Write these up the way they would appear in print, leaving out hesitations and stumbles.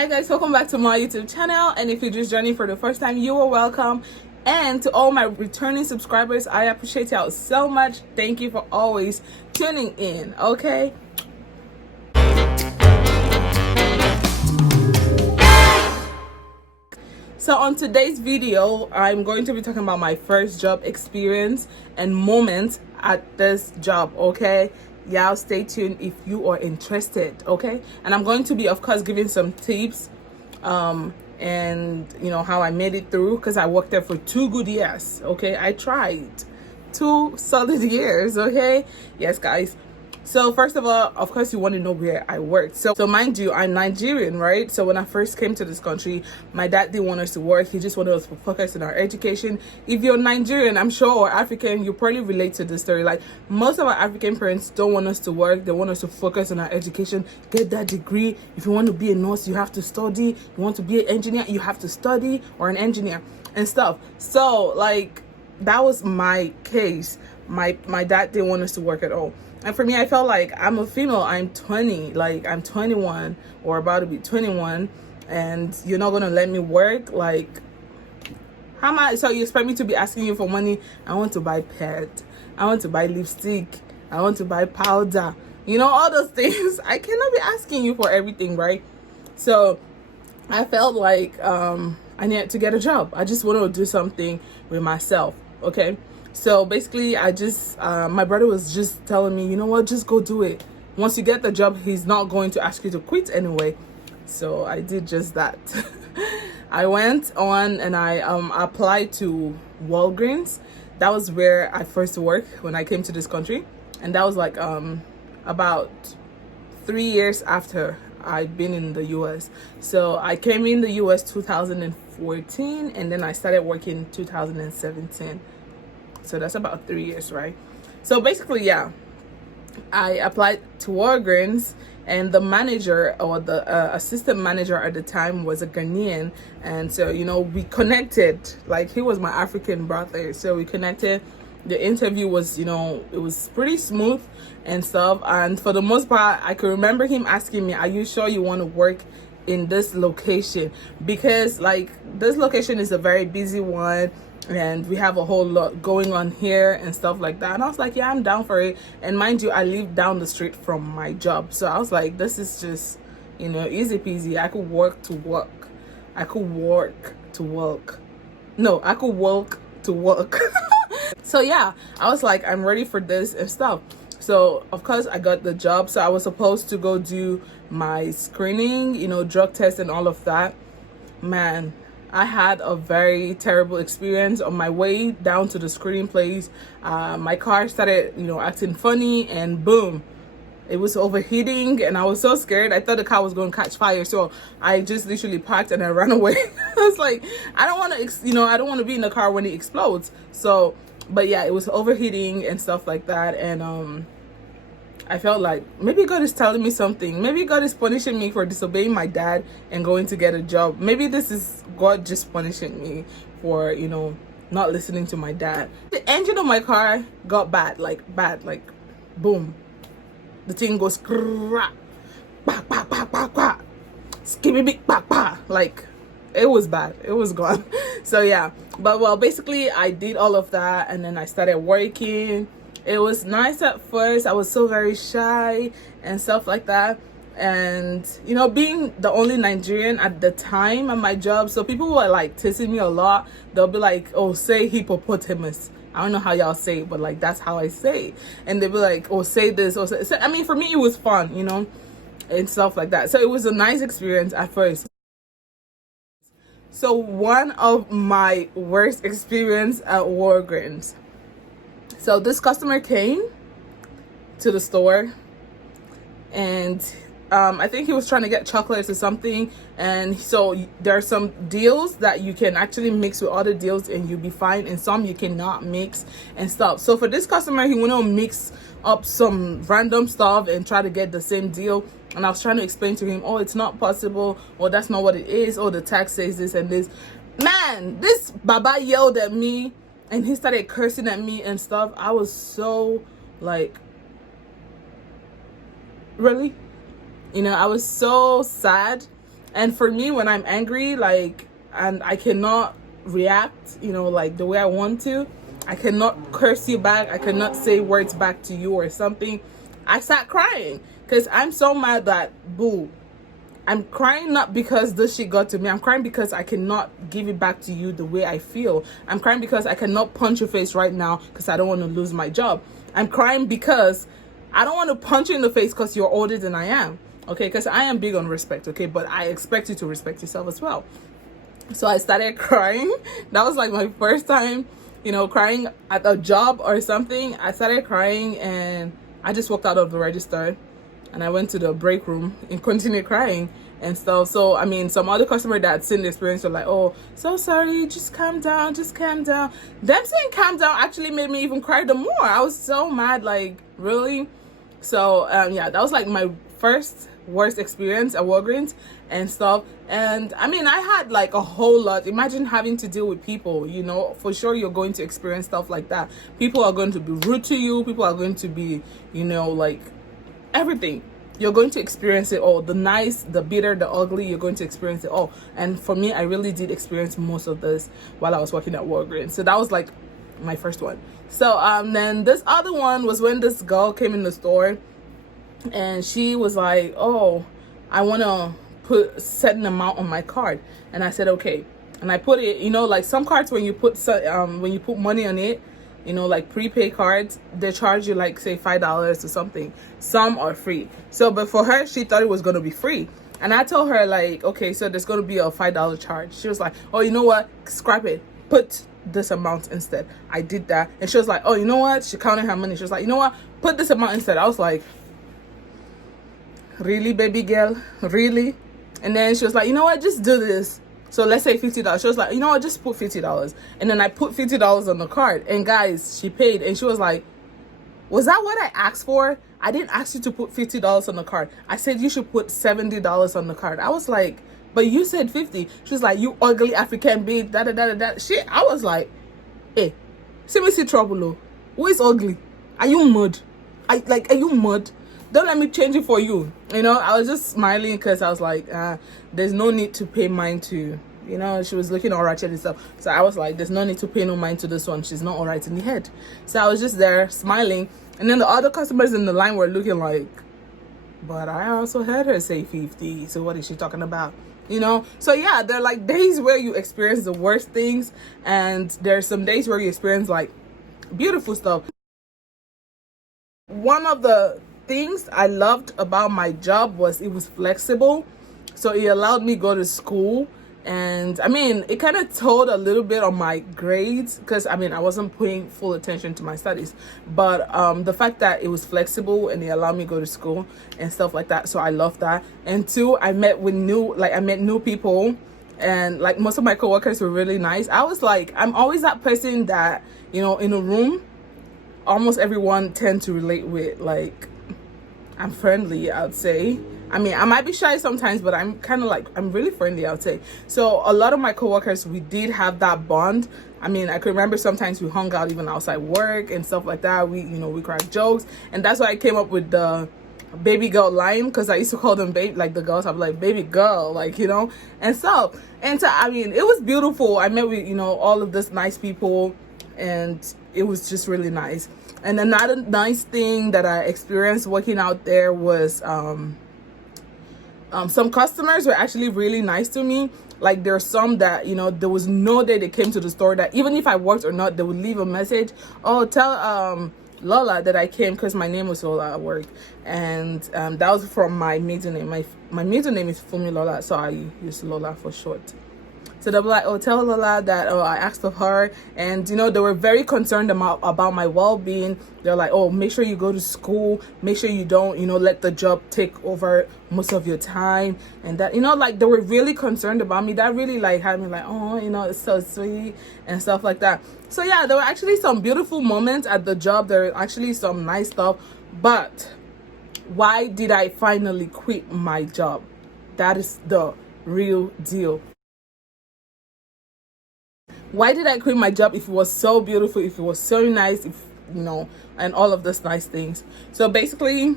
Hi guys, welcome back to my YouTube channel, and if you're just joining for the first time, you are welcome. And to all my returning subscribers, I appreciate y'all so much. Thank you for always tuning in. Okay, so on today's video, I'm going to be talking about my first job experience and moments at this job. Okay, y'all stay tuned if you are interested. Okay, and I'm going to be, of course, giving some tips and you know how I made it through, because I worked there for 2 good years. Okay, I tried 2 solid years. Okay, yes guys. So first of all, of course, you want to know where I worked. So mind you, I'm Nigerian, right? So when I first came to this country, my dad didn't want us to work. He just wanted us to focus on our education. If you're Nigerian, I'm sure, or African, you probably relate to this story. Like, most of our African parents don't want us to work. They want us to focus on our education, get that degree. If you want to be a nurse, you have to study. You want to be an engineer, you have to study, or an engineer and stuff. So like, that was my case. My dad didn't want us to work at all. And for me, I felt like I'm a female. I'm 20, like I'm 21 or about to be 21, and you're not gonna let me work. Like, how am I? So you expect me to be asking you for money? I want to buy pad, I want to buy lipstick, I want to buy powder, you know, all those things. I cannot be asking you for everything, right? So I felt like I needed to get a job. I just wanted to do something with myself. Okay, so basically I just my brother was just telling me, you know what, just go do it. Once you get the job, he's not going to ask you to quit anyway. So I did just that. I went on and I applied to Walgreens. That was where I first worked when I came to this country, and that was like about 3 years after I'd been in the US. So I came in the US 2014, and then I started working in 2017. So that's about 3 years, right? So basically, yeah, I applied to Walgreens, and the manager, or the assistant manager at the time, was a Ghanaian. And so, you know, we connected. Like, he was my African brother, so we connected. The interview was, you know, it was pretty smooth and stuff. And for the most part, I could remember him asking me, are you sure you want to work in this location? Because like, this location is a very busy one, and we have a whole lot going on here and stuff like that. And I was like, yeah, I'm down for it. And mind you, I live down the street from my job, so I was like, this is just, you know, easy peasy. I could work to work. I could work to work. No, I could walk to work. So yeah, I was like, I'm ready for this and stuff. So of course I got the job. So I was supposed to go do my screening, you know, drug test and all of that. Man, I had a very terrible experience on my way down to the screening place. My car started, you know, acting funny, and boom, it was overheating, and I was so scared. I thought the car was going to catch fire, so I just literally parked and I ran away. I was like, I don't want to, you know, I don't want to be in the car when it explodes. So, but yeah, it was overheating and stuff like that, and I felt like maybe God is telling me something. Maybe God is punishing me for disobeying my dad and going to get a job. Maybe this is God just punishing me for, you know, not listening to my dad. The engine of my car got bad, like boom. The thing goes crack, bah, bah, bah, bah, bah. Skibby big bah, bah. Like, it was bad. It was gone. So yeah, but well, basically I did all of that, and then I started working. It was nice at first. I was so very shy and stuff like that, and you know, being the only Nigerian at the time at my job, so people were like teasing me a lot. They'll be like, oh, say hippopotamus. I don't know how y'all say it, but like, that's how I say it. And they'd be like, oh, say this, or say. So, I mean, for me, it was fun, you know, and stuff like that. So it was a nice experience at first. So one of my worst experience at Walgreens. So this customer came to the store, and I think he was trying to get chocolates or something. And so there are some deals that you can actually mix with other deals and you'll be fine, and some you cannot mix and stuff. So for this customer, he wanted to mix up some random stuff and try to get the same deal. And I was trying to explain to him, oh, it's not possible, or that's not what it is, or the tax says this and this. Man, this baba yelled at me, and he started cursing at me and stuff. I was so like, really? You know, I was so sad And for me, when I'm angry, like, and I cannot react, like the way I want to, I cannot curse you back, I cannot say words back to you or something, I start crying because I'm so mad that, boo, I'm crying not because this shit got to me. I'm crying because I cannot give it back to you the way I feel. I'm crying because I cannot punch your face right now because I don't want to lose my job. I'm crying because I don't want to punch you in the face because you're older than I am. Okay, because I am big on respect, okay? But I expect you to respect yourself as well. So I started crying. That was like my first time, crying at a job or something. I started crying and I just walked out of the register and I went to the break room and continued crying and stuff. So, I mean, some other customer that had seen the experience were like, oh, so sorry, just calm down, just calm down. Them saying calm down actually made me even cry the more. I was so mad, like, really? So, yeah, that was like my first worst experience at Walgreens and stuff. And I mean, I had like a whole lot. Imagine having to deal with people, for sure you're going to experience stuff like that. People are going to be rude to you. People are going to be, like, everything. You're going to experience it all. The nice, the bitter, the ugly, you're going to experience it all. And for me, I really did experience most of this while I was working at Walgreens. So that was like my first one. So then this other one was when this girl came in the store and she was like, oh, I want to put certain amount on my card. And I said, okay. And I put it, like some cards, when you put money on it, like prepaid cards, they charge you like, say, $5 or something. Some are free. So, but for her, she thought it was going to be free. And I told her, like, okay, so there's going to be a $5 charge. She was like, oh, you know what? Scrap it. Put this amount instead. I did that. And she was like, oh, you know what? She counted her money. She was like, you know what? Put this amount instead. I was like, really, baby girl? Really? And then she was like, you know what? Just do this. So let's say $50. She was like, you know what, just put $50. And then I put $50 on the card. And guys, she paid. And she was like, was that what I asked for? I didn't ask you to put $50 on the card. I said you should put $70 on the card. I was like, but you said 50. She was like, you ugly African bitch, da da da da da. Shit, I was like, hey, see me see trouble, oh. Who is ugly? Are you mad? Are you mad? Don't let me change it for you. I was just smiling because I was like, there's no need to pay mind to, she was looking all ratchet and stuff. So I was like, there's no need to pay no mind to this one. She's not all right in the head. So I was just there smiling. And then the other customers in the line were looking like, but I also heard her say 50. So what is she talking about? So yeah, there are like days where you experience the worst things. And there's some days where you experience like beautiful stuff. One of the things I loved about my job was it was flexible, so it allowed me to go to school. And I mean, it kind of told a little bit on my grades because I mean I wasn't paying full attention to my studies, but the fact that it was flexible and it allowed me to go to school and stuff like that, so I love that. And two, I met new people, and like most of my coworkers were really nice. I was like, I'm always that person that in a room almost everyone tend to relate with. Like, I'm friendly, I would say. I mean, I might be shy sometimes, but I'm kind of like, I'm really friendly, I would say. So a lot of my coworkers, we did have that bond. I mean, I could remember sometimes we hung out even outside work and stuff like that. We cracked jokes. And that's why I came up with the baby girl line, because I used to call them baby, like the girls, I'm like, baby girl, like, and stuff. And so, I mean, it was beautiful. I met with, all of this nice people, and it was just really nice. And another nice thing that I experienced working out there was some customers were actually really nice to me. Like, there are some that, there was no day they came to the store that even if I worked or not, they would leave a message. Oh, tell Lola that I came, because my name was Lola at work. And that was from my middle name. My middle name is Fumi Lola, so I use Lola for short. So they'll be like, oh, tell Lola that I asked of her. And, they were very concerned about my well-being. They're like, oh, make sure you go to school. Make sure you don't, let the job take over most of your time. And that, like, they were really concerned about me. That really, like, had me like, oh, it's so sweet and stuff like that. So, yeah, there were actually some beautiful moments at the job. There were actually some nice stuff. But why did I finally quit my job? That is the real deal. Why did I quit my job if it was so beautiful, if it was so nice, if and all of those nice things? So basically,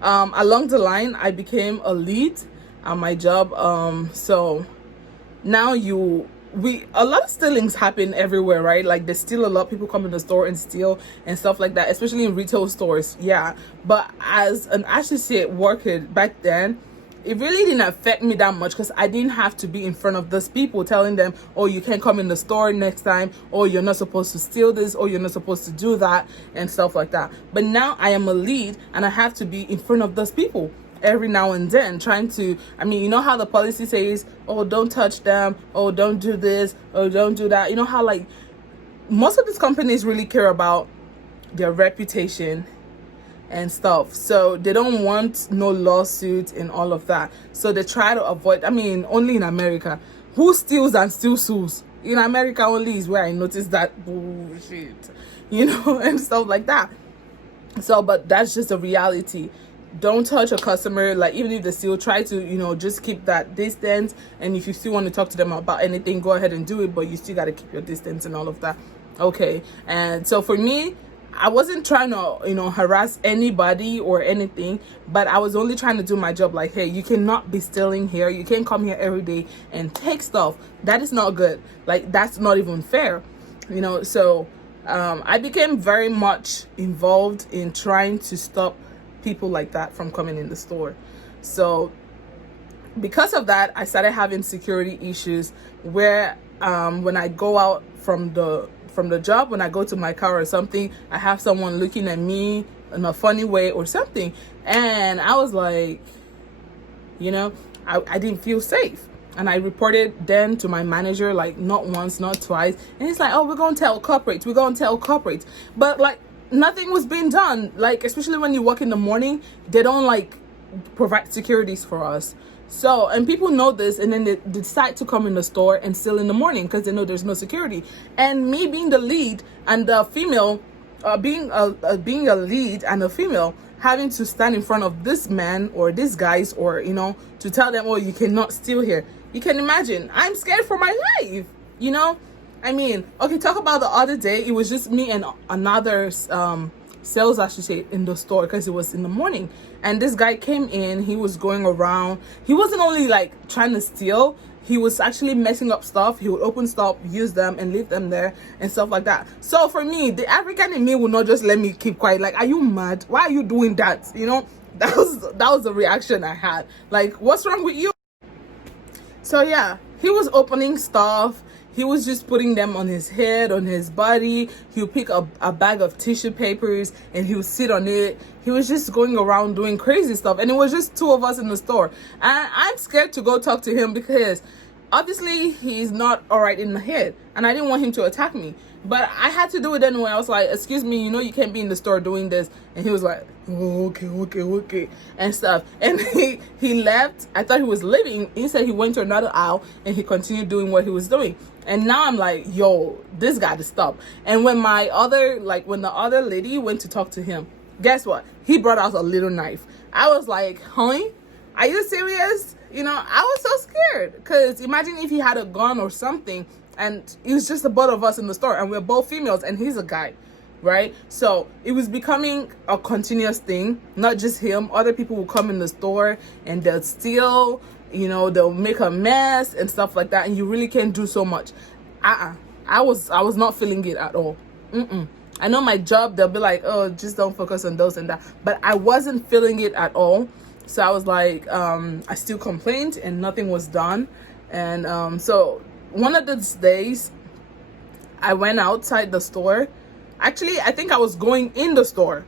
along the line, I became a lead, at my job. So now a lot of stealings happen everywhere, right? Like they steal a lot. People come in the store and steal and stuff like that, especially in retail stores. Yeah, but as an associate worker back then, it really didn't affect me that much because I didn't have to be in front of those people telling them, oh, you can't come in the store next time, or you're not supposed to steal this, or you're not supposed to do that, and stuff like that. But now I am a lead and I have to be in front of those people every now and then, trying to, I mean, you know how the policy says, oh, don't touch them, oh, don't do this, oh, don't do that. You know how, like, most of these companies really care about their reputation and stuff, so they don't want no lawsuits and all of that, so they try to avoid. I mean, only in America, who steals and still sues? In America only is where I noticed that bullshit, you know, and stuff like that. So, but that's just a reality. Don't touch a customer. Like, even if they still try to, you know, just keep that distance. And if you still want to talk to them about anything, go ahead and do it, but you still got to keep your distance and all of that. Okay. And so for me, I wasn't trying to, you know, harass anybody or anything, but I was only trying to do my job. Like, hey, you cannot be stealing here. You can't come here every day and take stuff. That is not good. Like, that's not even fair, you know. So I became very much involved in trying to stop people like that from coming in the store. So because of that, I started having security issues where when I go out from the job, when I go to my car or something, I have someone looking at me in a funny way or something, and I was like, you know, I didn't feel safe. And I reported then to my manager, like not once, not twice. And he's like, oh, we're going to tell corporate. But like, nothing was being done. Like, especially when you work in the morning, they don't like provide securities for us. So, and people know this, and then they decide to come in the store and steal in the morning because they know there's no security. And me being the lead and the female, being a lead and a female, having to stand in front of this man or these guys, or, you know, to tell them, oh, you cannot steal here. You can imagine, I'm scared for my life, you know. I mean, okay, talk about the other day. It was just me and another sales associate in the store because it was in the morning. And this guy came in. He was going around. He wasn't only like trying to steal. He was actually messing up stuff. He would open stuff, use them, and leave them there and stuff like that. So for me, the African in me would not just let me keep quiet. Like, are you mad? Why are you doing that? You know, that was the reaction I had. Like, what's wrong with you? So yeah, he was opening stuff. He was just putting them on his head, on his body. He would pick up a bag of tissue papers and he would sit on it. He was just going around doing crazy stuff. And it was just two of us in the store. And I'm scared to go talk to him because obviously he's not all right in the head. And I didn't want him to attack me. But I had to do it anyway. I was like, excuse me, you know, you can't be in the store doing this. And he was like, oh, okay, and stuff. And he left. I thought he was leaving. Instead, he went to another aisle and he continued doing what he was doing. And now I'm like, yo, this got to stop. And when when the other lady went to talk to him, guess what? He brought out a little knife. I was like, honey, are you serious? You know, I was so scared because imagine if he had a gun or something. And it was just the both of us in the store, and we're both females, and he's a guy, right? So it was becoming a continuous thing, not just him. Other people will come in the store and they'll steal, you know, they'll make a mess and stuff like that, and you really can't do so much. I was not feeling it at all. I know my job, they'll be like, oh, just don't focus on those and that, but I wasn't feeling it at all. So I was like, I still complained, and nothing was done. And so one of those days, I went outside the store. Actually, I think I was going in the store,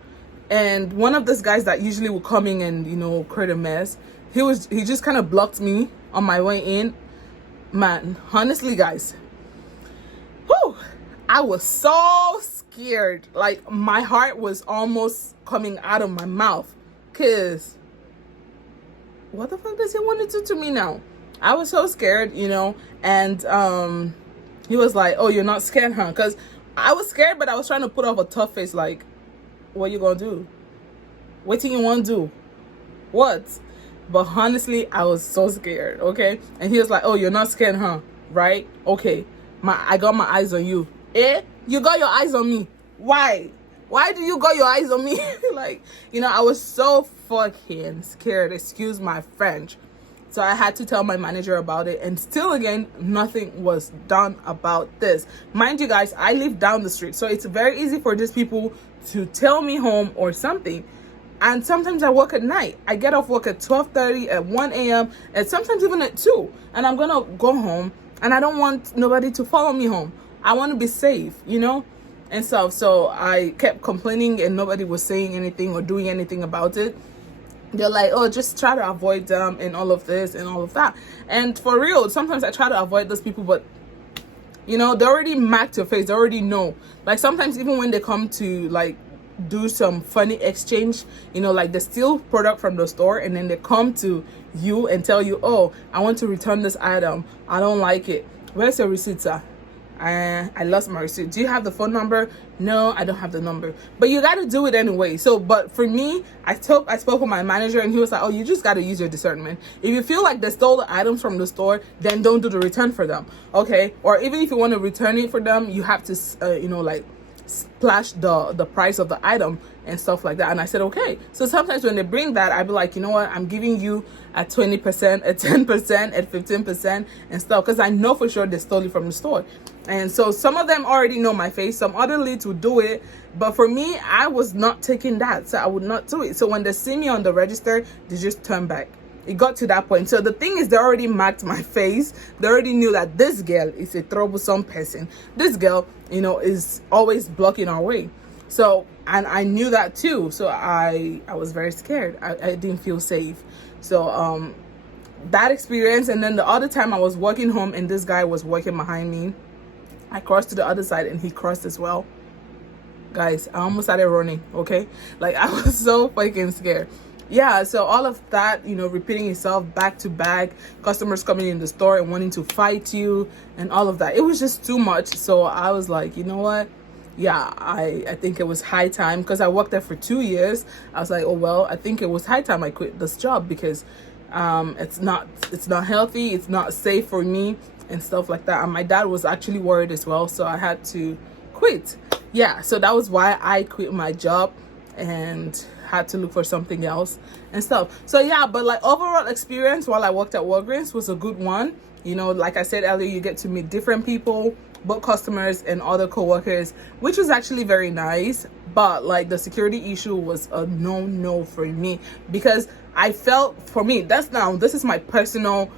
and one of those guys that usually would come in and, you know, create a mess, he just kind of blocked me on my way in. Man, honestly, guys, whew, I was so scared. Like, my heart was almost coming out of my mouth, because what the fuck does he want to do to me now? I was so scared, you know. And he was like, oh, you're not scared, huh? Because I was scared, but I was trying to put off a tough face, like, what you gonna do? What do you want to do? What? But honestly, I was so scared, okay? And he was like, oh, you're not scared, huh? Right? Okay, I got my eyes on you. You got your eyes on me. Why do you got your eyes on me? Like, you know, I was so fucking scared, excuse my French. So I had to tell my manager about it, and still again, nothing was done about this. Mind you guys, I live down the street, so it's very easy for these people to tell me home or something. And sometimes I work at night. I get off work at 12:30, at 1 a.m., and sometimes even at 2. And I'm gonna go home, and I don't want nobody to follow me home. I want to be safe, you know, and stuff. So I kept complaining, and nobody was saying anything or doing anything about it. They're like, oh, just try to avoid them and all of this and all of that. And for real, sometimes I try to avoid those people, but you know, they already marked your face. They already know. Like sometimes even when they come to like do some funny exchange, you know, like they steal product from the store and then they come to you and tell you, oh, I want to return this item. I don't like it. Where's your receipt, sir? I lost my receipt. Do you have the phone number? No, I don't have the number. But you got to do it anyway. So, but for me, I spoke with my manager, and he was like, oh, you just got to use your discernment. If you feel like they stole the items from the store, then don't do the return for them. Okay. Or even if you want to return it for them, you have to, you know, like splash the price of the item and stuff like that. And I said, okay. So sometimes when they bring that, I'd be like, you know what, I'm giving you at 20%, at 10%, at 15% and stuff, because I know for sure they stole it from the store. And so some of them already know my face. Some other leads would do it, but for me, I was not taking that, so I would not do it. So when they see me on the register, they just turn back. It got to that point. So the thing is, they already marked my face. They already knew that this girl is a troublesome person. This girl, you know, is always blocking our way. So, and I knew that too. So I was very scared. I didn't feel safe. So that experience. And then the other time I was walking home and this guy was walking behind me. I crossed to the other side and he crossed as well. Guys, I almost started running, okay? Like, I was so fucking scared. Yeah, so all of that, you know, repeating itself back to back, customers coming in the store and wanting to fight you and all of that. It was just too much. So I was like, you know what? Yeah, I think it was high time, because I worked there for 2 years. I was like, oh, well, I think it was high time I quit this job, because it's not healthy. It's not safe for me and stuff like that. And my dad was actually worried as well. So I had to quit. Yeah, so that was why I quit my job and had to look for something else and stuff. So yeah, but like overall experience while I worked at Walgreens was a good one. You know, like I said earlier, you get to meet different people, both customers and other co-workers, which was actually very nice. But like the security issue was a no for me, because I felt, for me, this is my personal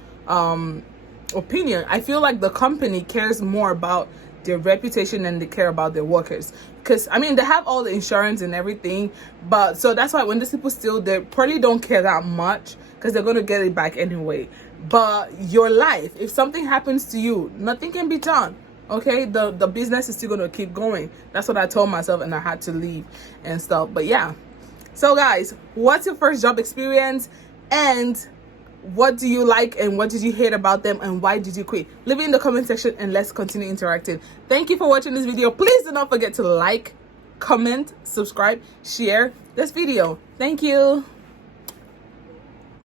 opinion. I feel like the company cares more about their reputation than they care about their workers. Because I mean, they have all the insurance and everything, but so that's why when these people steal, they probably don't care that much, because they're going to get it back anyway. But your life, if something happens to you, nothing can be done. Okay, the business is still going to keep going. That's what I told myself, and I had to leave and stuff. But yeah, so guys, what's your first job experience, and what do you like and what did you hate about them, and why did you quit? Leave it in the comment section and let's continue interacting. Thank you for watching this video. Please do not forget to like, comment, subscribe, share this video. Thank you.